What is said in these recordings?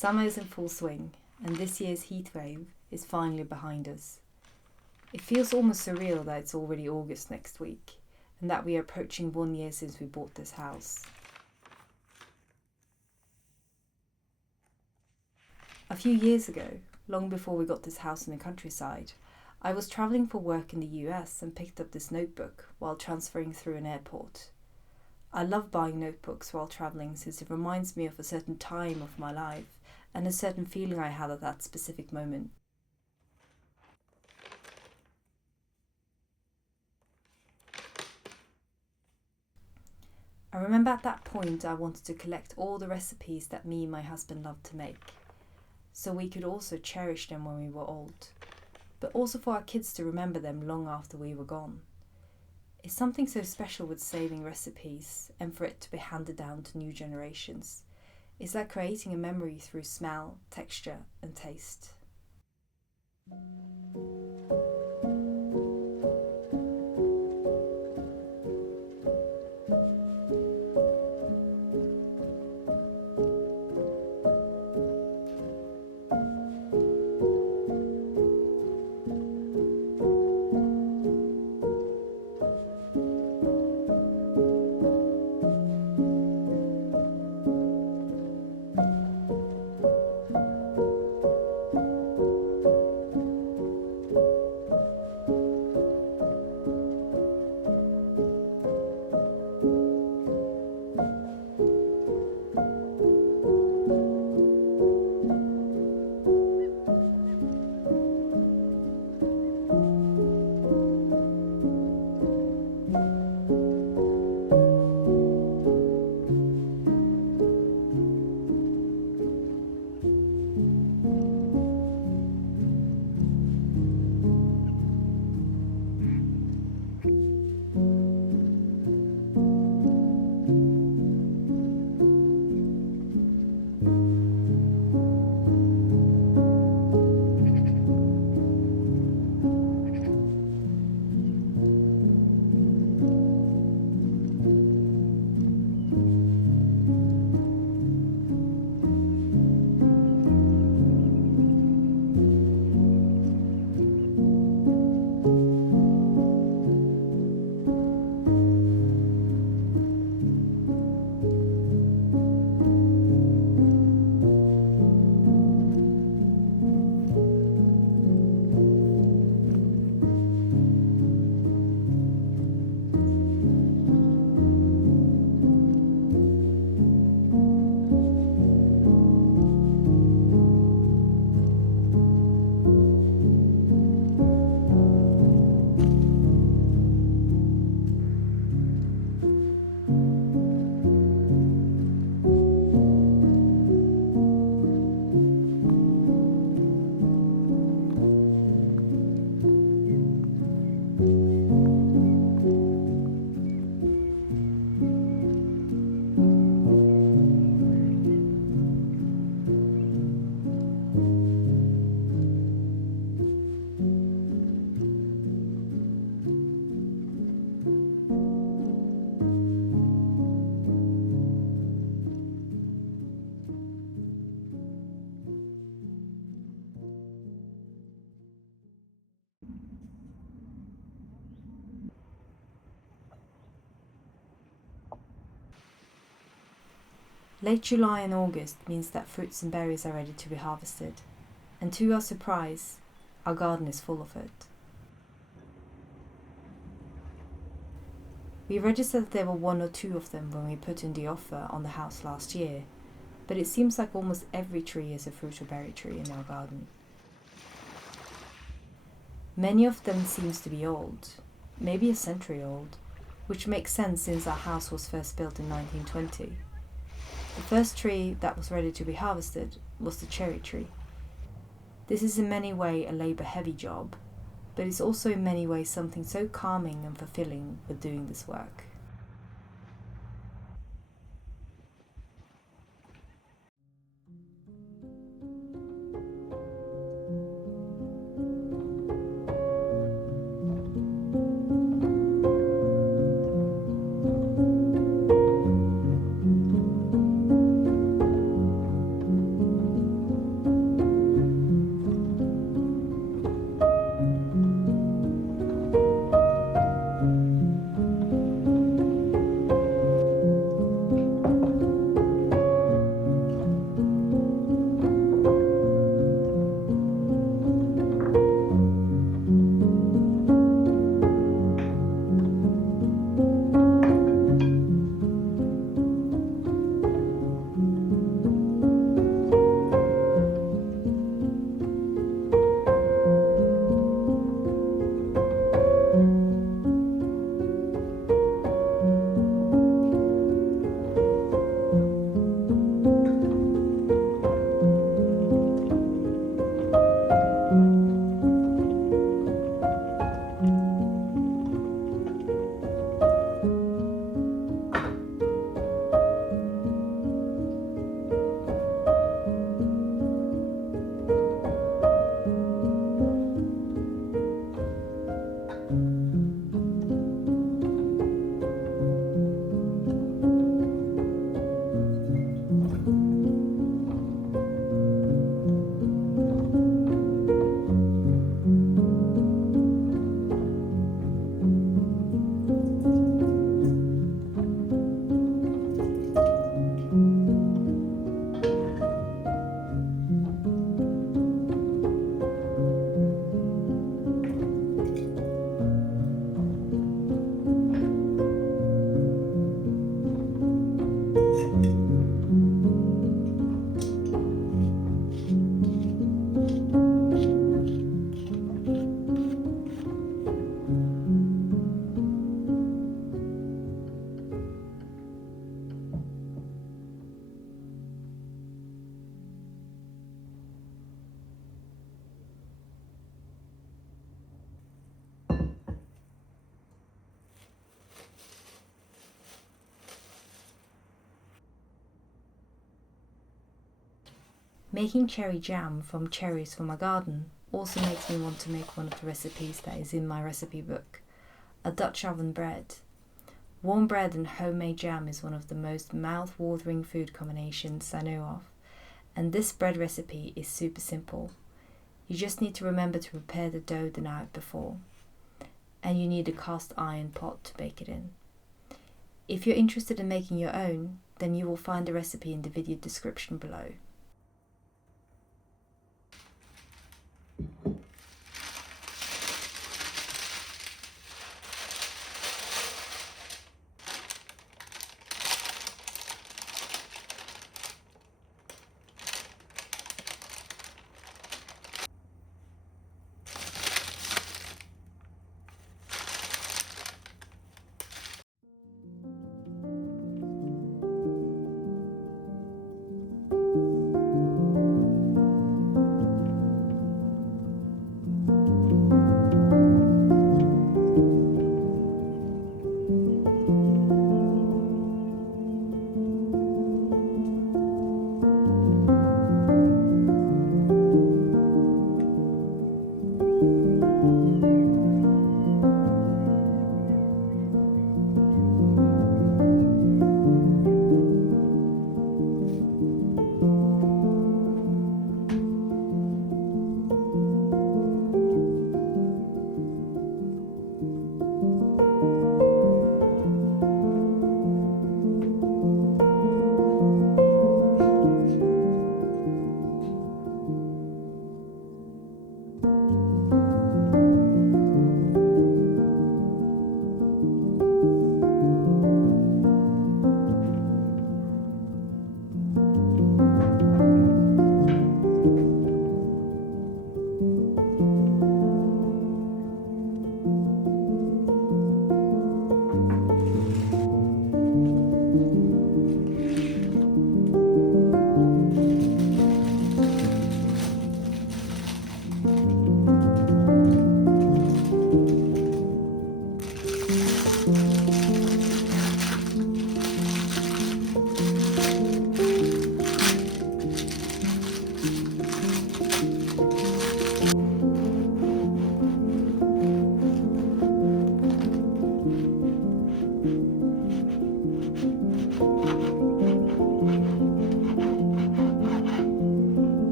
Summer is in full swing, and this year's heatwave is finally behind us. It feels almost surreal that it's already August next week, and that we are approaching 1 year since we bought this house. A few years ago, long before we got this house in the countryside, I was travelling for work in the US and picked up this notebook while transferring through an airport. I love buying notebooks while travelling since it reminds me of a certain time of my life and a certain feeling I had at that specific moment. I remember at that point I wanted to collect all the recipes that me and my husband loved to make, so we could also cherish them when we were old, but also for our kids to remember them long after we were gone. It's something so special with saving recipes and for it to be handed down to new generations. It's like creating a memory through smell, texture, and taste. Late July and August means that fruits and berries are ready to be harvested, and to our surprise, our garden is full of it. We registered that there were 1 or 2 of them when we put in the offer on the house last year, but it seems like almost every tree is a fruit or berry tree in our garden. Many of them seems to be old, maybe a century old, which makes sense since our house was first built in 1920. The first tree that was ready to be harvested was the cherry tree. This is in many ways a labour-heavy job, but it's also in many ways something so calming and fulfilling with doing this work. Making cherry jam from cherries from my garden also makes me want to make one of the recipes that is in my recipe book, a Dutch oven bread. Warm bread and homemade jam is one of the most mouth-watering food combinations I know of, and this bread recipe is super simple. You just need to remember to prepare the dough the night before, and you need a cast iron pot to bake it in. If you're interested in making your own, then you will find the recipe in the video description below.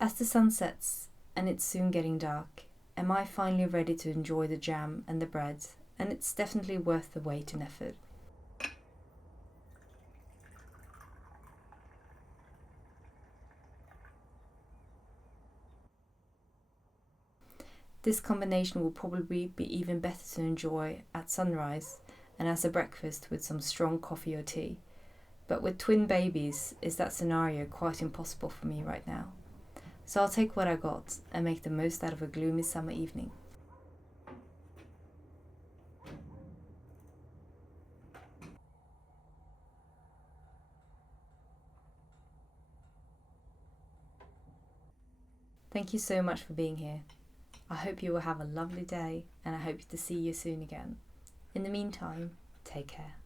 As the sun sets, and it's soon getting dark, am I finally ready to enjoy the jam and the bread, and it's definitely worth the wait and effort. This combination will probably be even better to enjoy at sunrise and as a breakfast with some strong coffee or tea. But with twin babies, is that scenario quite impossible for me right now? So I'll take what I got and make the most out of a gloomy summer evening. Thank you so much for being here. I hope you will have a lovely day and I hope to see you soon again. In the meantime, take care.